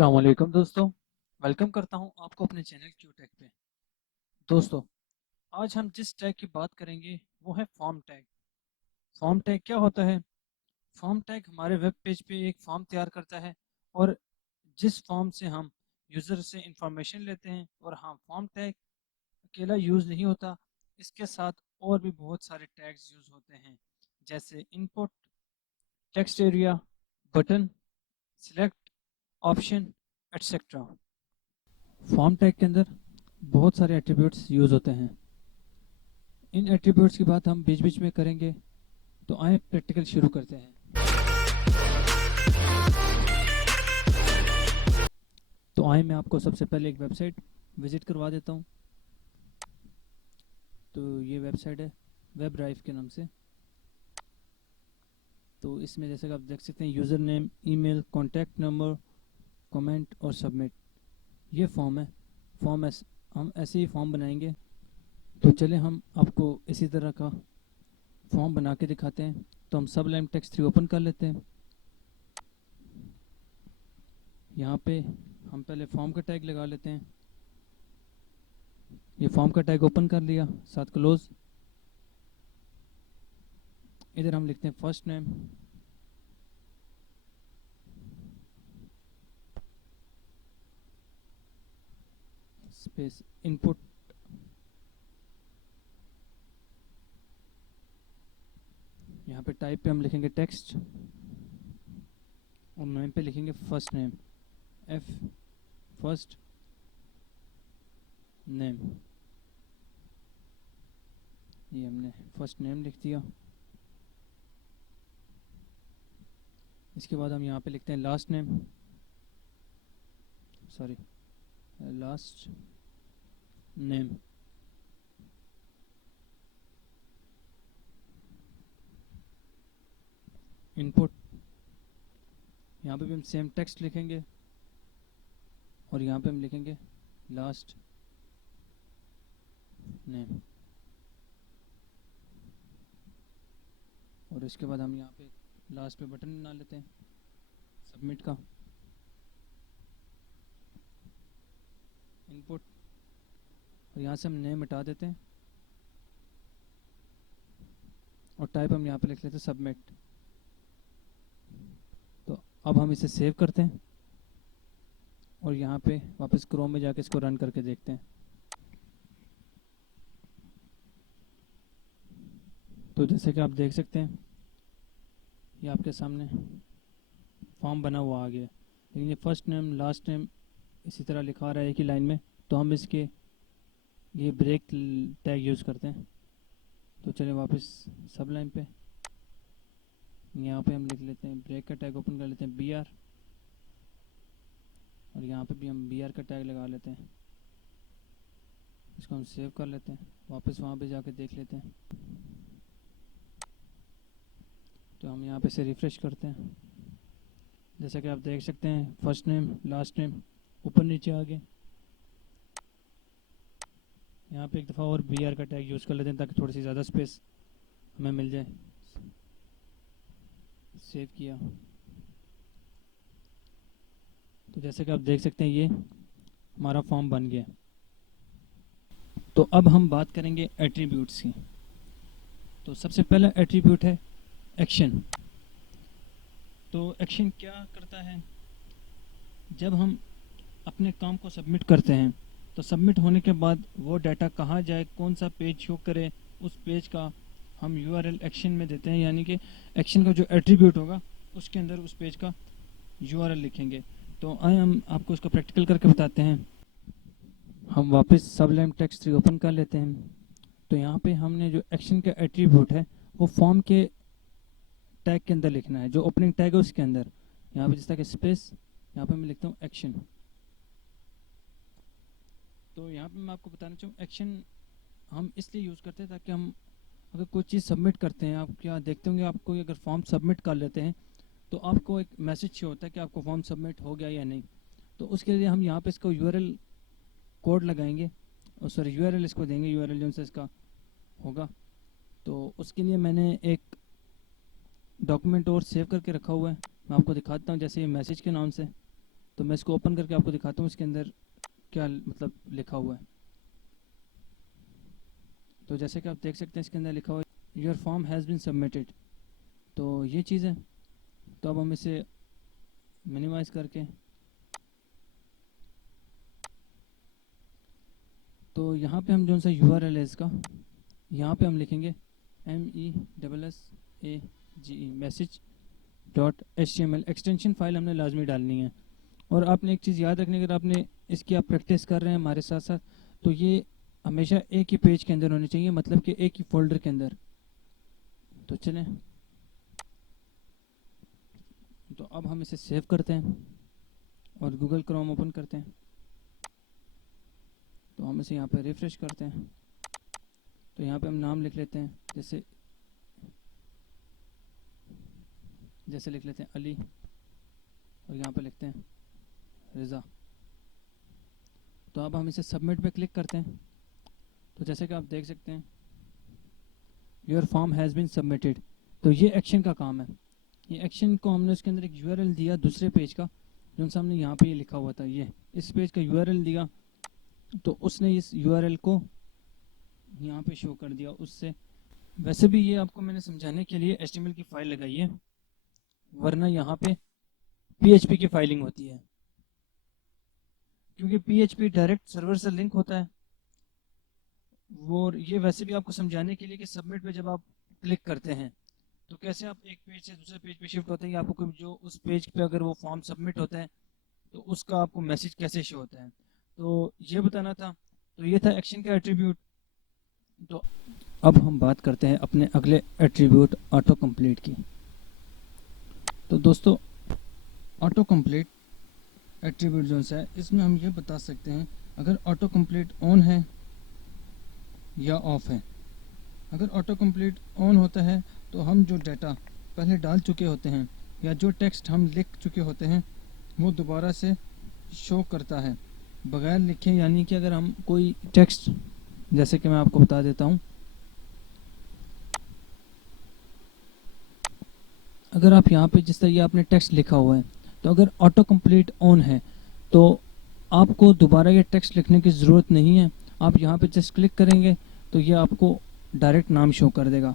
अस्सलाम वालेकुम दोस्तों। वेलकम करता हूं आपको अपने चैनल क्यूटेक पे। दोस्तों, आज हम जिस टैग की बात करेंगे वो है फॉर्म टैग। फॉर्म टैग क्या होता है? फॉर्म टैग हमारे वेब पेज पे एक फॉर्म तैयार करता है और जिस फॉर्म से हम यूज़र से इंफॉर्मेशन लेते हैं। और हाँ, फॉर्म टैग अकेला यूज़ नहीं होता, इसके साथ और भी बहुत सारे टैग्स यूज़ होते हैं, जैसे input, text area, button, select, option, etcetera. Form tag के अंदर बहुत सारे एट्रीब्यूट्स यूज़ होते हैं। इन एट्रीब्यूट्स की बात हम बीच बीच में करेंगे, तो आए प्रैक्टिकल शुरू करते हैं। तो आए मैं आपको सबसे पहले एक वेबसाइट विज़िट करवा देता हूँ। तो ये वेबसाइट है वेब ड्राइव के नाम से। तो इसमें जैसे कि आप देख सकते हैं, user name, email, contact number, comment और सबमिट, ये फॉर्म है। हम ऐसे ही फॉर्म बनाएंगे। तो चले हम आपको इसी तरह का फॉर्म बना के दिखाते हैं। तो हम सबलाइम टेक्स्ट 3 ओपन कर लेते हैं। यहाँ पे हम पहले फॉर्म का टैग लगा लेते हैं। ये फॉर्म का टैग ओपन कर लिया, साथ क्लोज। इधर हम लिखते हैं फर्स्ट नेम, स्पेस इनपुट, यहाँ पे टाइप पे हम लिखेंगे टेक्स्ट और नेम पे लिखेंगे first name, F first name. ये हमने फर्स्ट नेम लिख दिया। इसके बाद हम यहाँ पे लिखते हैं last name, sorry last name. Input, यहाँ पे भी हम सेम टेक्स्ट लिखेंगे और यहाँ पे हम लिखेंगे लास्ट नेम। और इसके बाद हम यहाँ पे लास्ट पे बटन बना लेते हैं सबमिट का। इनपुट, और यहाँ से हम नेम मिटा देते हैं और टाइप हम यहाँ पे लिख लेते हैं सबमिट। तो अब हम इसे सेव करते हैं और यहाँ पे वापस क्रोम में जाके इसको रन करके देखते हैं। तो जैसे कि आप देख सकते हैं, ये आपके सामने फॉर्म बना हुआ आ गया, लेकिन ये फर्स्ट नेम लास्ट नेम इसी तरह लिखा रहा है एक ही लाइन में। तो हम इसके ये ब्रेक टैग यूज़ करते हैं। तो चलिए वापस सब लाइन पे, यहाँ पे हम लिख लेते हैं ब्रेक का टैग ओपन कर लेते हैं बी आर, और यहाँ पे भी हम बी आर का टैग लगा लेते हैं। इसको हम सेव कर लेते हैं, वापस वहाँ पे जाके देख लेते हैं। तो हम यहाँ पे से रिफ़्रेश करते हैं। जैसा कि आप देख सकते हैं, फर्स्ट नेम लास्ट नेम ऊपर नीचे आ गए। यहाँ पे एक दफ़ा और बी आर का टैग यूज़ कर लेते हैं ताकि थोड़ी सी ज़्यादा स्पेस हमें मिल जाए। सेव किया। तो जैसे कि आप देख सकते हैं, ये हमारा फॉर्म बन गया। तो अब हम बात करेंगे एट्रीब्यूट्स की। तो सबसे पहला एट्रीब्यूट है एक्शन। तो एक्शन क्या करता है? जब हम अपने काम को सबमिट करते हैं, तो सबमिट होने के बाद वो डाटा कहाँ जाए, कौन सा पेज शो करे, उस पेज का हम यूआरएल एक्शन में देते हैं। यानी कि एक्शन का जो एट्रीब्यूट होगा उसके अंदर उस पेज का यूआरएल लिखेंगे। तो आए हम आपको उसका प्रैक्टिकल करके बताते हैं। हम वापस सबलाइम टेक्स्ट 3 ओपन कर लेते हैं। तो यहाँ पे हमने जो एक्शन का एट्रीब्यूट है वो फॉर्म के टैग के अंदर लिखना है, जो ओपनिंग टैग है उसके अंदर। यहाँ पे जिस तरह के स्पेस, यहाँ पे मैं लिखता हूँ एक्शन। तो यहाँ पे मैं आपको बताना चाहूँ, एक्शन हम इसलिए यूज़ करते हैं ताकि हम अगर कोई चीज़ सबमिट करते हैं, आप क्या देखते होंगे, आपको अगर फॉर्म सबमिट कर लेते हैं तो आपको एक मैसेज शो होता है कि आपको फॉर्म सबमिट हो गया या नहीं। तो उसके लिए हम यहाँ पे इसको यूआरएल कोड लगाएंगे, और सॉरी यूआरएल इसको देंगे, यूआरएल जो से इसका होगा। तो उसके लिए मैंने एक डॉक्यूमेंट और सेव करके रखा हुआ है, मैं आपको दिखाता हूँ। जैसे ये मैसेज के नाम से, तो मैं इसको ओपन करके आपको दिखाता हूँ इसके अंदर क्या मतलब लिखा हुआ है। तो जैसे कि आप देख सकते हैं इसके अंदर लिखा हुआ है your form has been submitted. तो ये चीज़ है। तो अब हम इसे मिनिमाइज़ करके, तो यहाँ पे हम जो सा URL है इसका, यहाँ पे हम लिखेंगे MESSAGE message.html। एक्सटेंशन फाइल हमने लाजमी डालनी है। और आपने एक चीज़ याद रखनी, अगर आपने इसकी आप प्रैक्टिस कर रहे हैं हमारे साथ साथ, तो ये हमेशा एक ही पेज के अंदर होनी चाहिए, मतलब कि एक ही फोल्डर के अंदर। तो चलें, तो अब हम इसे सेव करते हैं और गूगल क्रोम ओपन करते हैं। तो हम इसे यहाँ पे रिफ्रेश करते हैं। तो यहाँ पे हम नाम लिख लेते हैं, जैसे लिख लेते हैं अली, और यहाँ पे लिखते हैं रिज़ा। तो अब हम इसे सबमिट पे क्लिक करते हैं। तो जैसे कि आप देख सकते हैं your form has been submitted. तो ये एक्शन का काम है। ये एक्शन को हमने उसके अंदर एक URL दिया दूसरे पेज का, जो सामने यहाँ पे ये लिखा हुआ था, ये इस पेज का URL दिया। तो उसने इस URL को यहाँ पे शो कर दिया उससे। वैसे भी ये आपको मैंने समझाने के लिए HTML की फ़ाइल लगाई है, वरना यहाँ पे PHP की फाइलिंग होती है, क्योंकि PHP डायरेक्ट सर्वर से लिंक होता है। वो ये वैसे भी आपको समझाने के लिए कि सबमिट पे जब आप क्लिक करते हैं तो कैसे आप एक पेज से दूसरे पेज पे शिफ्ट होते हैं, या आपको कोई जो उस पेज पे अगर वो फॉर्म सबमिट होता है तो उसका आपको मैसेज कैसे शो होता है, तो ये बताना था। तो ये था एक्शन का एट्रीब्यूट। तो अब हम बात करते हैं अपने अगले एट्रीब्यूट ऑटो कंप्लीट की। तो दोस्तों, ऑटो कंप्लीट एट्रीब्यूट जो है इसमें हम ये बता सकते हैं अगर ऑटो कंप्लीट ऑन है या ऑफ है। अगर ऑटो कंप्लीट ऑन होता है तो हम जो डाटा पहले डाल चुके होते हैं या जो टेक्स्ट हम लिख चुके होते हैं वो दोबारा से शो करता है बगैर लिखे। यानी कि अगर हम कोई टेक्स्ट, जैसे कि मैं आपको बता देता हूँ, अगर आप यहाँ पे जिस तरह ये आपने टेक्स्ट लिखा हुआ है, तो अगर ऑटो कंप्लीट ऑन है तो आपको दोबारा ये टेक्स्ट लिखने की ज़रूरत नहीं है। आप यहाँ पे जस्ट क्लिक करेंगे तो ये आपको डायरेक्ट नाम शो कर देगा।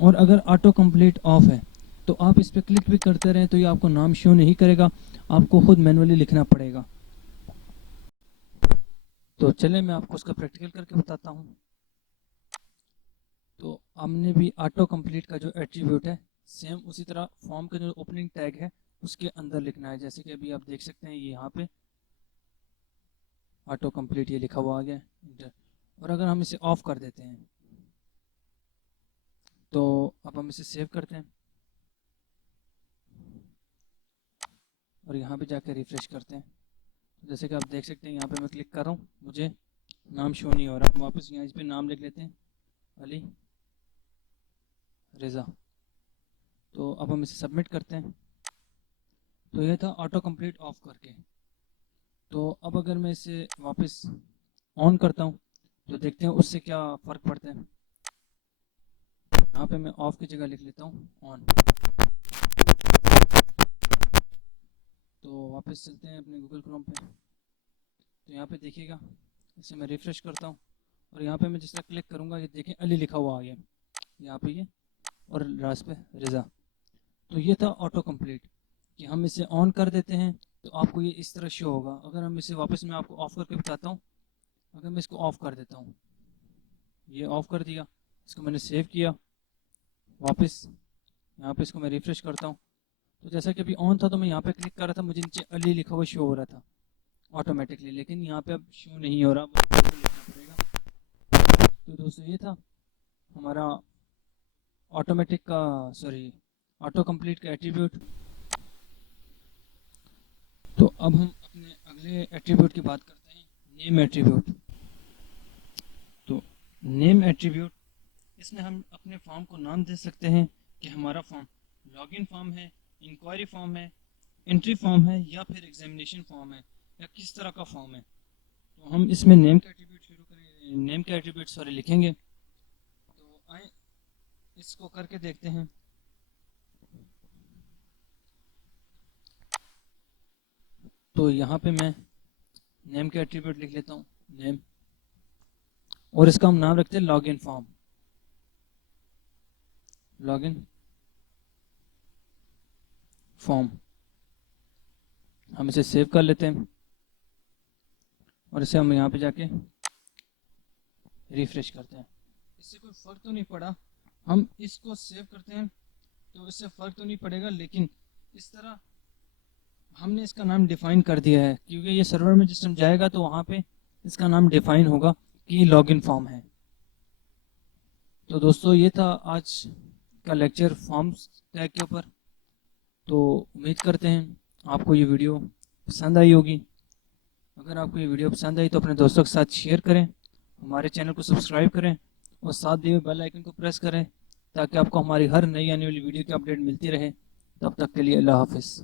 और अगर ऑटो कंप्लीट ऑफ है तो आप इस पर क्लिक भी करते रहें तो ये आपको नाम शो नहीं करेगा, आपको खुद मैनुअली लिखना पड़ेगा। तो चलें मैं आपको उसका प्रैक्टिकल करके बताता हूँ। तो हमने भी ऑटो कंप्लीट का जो एट्रीब्यूट है सेम उसी तरह फॉर्म का जो ओपनिंग टैग है उसके अंदर लिखना है। जैसे कि अभी आप देख सकते हैं ये यहाँ पे ऑटो कंप्लीट ये लिखा हुआ आ गया इंटर। और अगर हम इसे ऑफ कर देते हैं तो अब हम इसे सेव करते हैं और यहाँ पे जाकर रिफ्रेश करते हैं। तो जैसे कि आप देख सकते हैं यहाँ पे मैं क्लिक कर रहा हूँ, मुझे नाम शो नहीं हो रहा। वापस यहाँ इस पर नाम लिख लेते हैं अली रिज़ा। तो अब हम इसे सबमिट करते हैं। तो ये था ऑटो कंप्लीट ऑफ करके। तो अब अगर मैं इसे वापस ऑन करता हूँ तो देखते हैं उससे क्या फ़र्क पड़ता है। यहाँ पे मैं ऑफ की जगह लिख लेता हूँ ऑन। तो वापस चलते हैं अपने गूगल क्रोम पे। तो यहाँ पे देखिएगा, इसे मैं रिफ़्रेश करता हूँ और यहाँ पे मैं जिस तरह क्लिक करूँगा ये देखें अली लिखा हुआ आ गया यहाँ पे ये, और लास्ट पे रिज़ा। तो ये था ऑटो कंप्लीट कि हम इसे ऑन कर देते हैं तो आपको ये इस तरह शो होगा। अगर हम इसे वापस मैं आपको ऑफ़ करके बताता हूँ। अगर मैं इसको ऑफ़ कर देता हूँ, ये ऑफ़ कर दिया, इसको मैंने सेव किया, वापस यहाँ पे इसको मैं रिफ़्रेश करता हूँ। तो जैसा कि अभी ऑन था तो मैं यहाँ पे क्लिक कर रहा था, मुझे नीचे अली लिखा हुआ शो हो रहा था ऑटोमेटिकली, लेकिन यहाँ पे अब शो नहीं हो रहा, मुझे लिखना पड़ेगा। तो दोस्तों ये था हमारा ऑटोमेटिक का, सॉरी, ऑटो कंप्लीट का एट्रीब्यूट। तो अब हम अपने अगले एट्रीब्यूट की बात करते हैं, नेम एट्रीब्यूट। तो नेम एट्रीब्यूट, इसमें हम अपने फॉर्म को नाम दे सकते हैं कि हमारा फॉर्म लॉगिन फॉर्म है, इंक्वायरी फॉर्म है, एंट्री फॉर्म है, या फिर एग्जामिनेशन फॉर्म है, या किस तरह का फॉर्म है। तो हम इसमें नेम का एट्रीब्यूट शुरू करेंगे, नेम का एट्रीब्यूट सॉरी लिखेंगे। तो आए इसको करके देखते हैं। तो यहाँ पे मैं नेम के एट्रीब्यूट लिख लेता हूँ, नेम, और इसका हम नाम रखते हैं लॉगिन फॉर्म, लॉगिन फॉर्म। हम इसे सेव कर लेते हैं और इसे हम यहाँ पे जाके रिफ्रेश करते हैं। इससे कोई फ़र्क तो नहीं पड़ा, हम इसको सेव करते हैं तो इससे फ़र्क तो नहीं पड़ेगा, लेकिन इस तरह हमने इसका नाम डिफ़ाइन कर दिया है, क्योंकि ये सर्वर में जिस टाइम जाएगा तो वहाँ पे इसका नाम डिफ़ाइन होगा कि लॉगिन फॉर्म है। तो दोस्तों ये था आज का लेक्चर फॉर्म्स टैग के ऊपर। तो उम्मीद करते हैं आपको ये वीडियो पसंद आई होगी। अगर आपको ये वीडियो पसंद आई तो अपने दोस्तों के साथ शेयर करें, हमारे चैनल को सब्सक्राइब करें और साथ दिए हुए बेल आइकन को प्रेस करें ताकि आपको हमारी हर नई आने वाली वीडियो की अपडेट मिलती रहे। तब तक के लिए अल्लाह हाफिज़।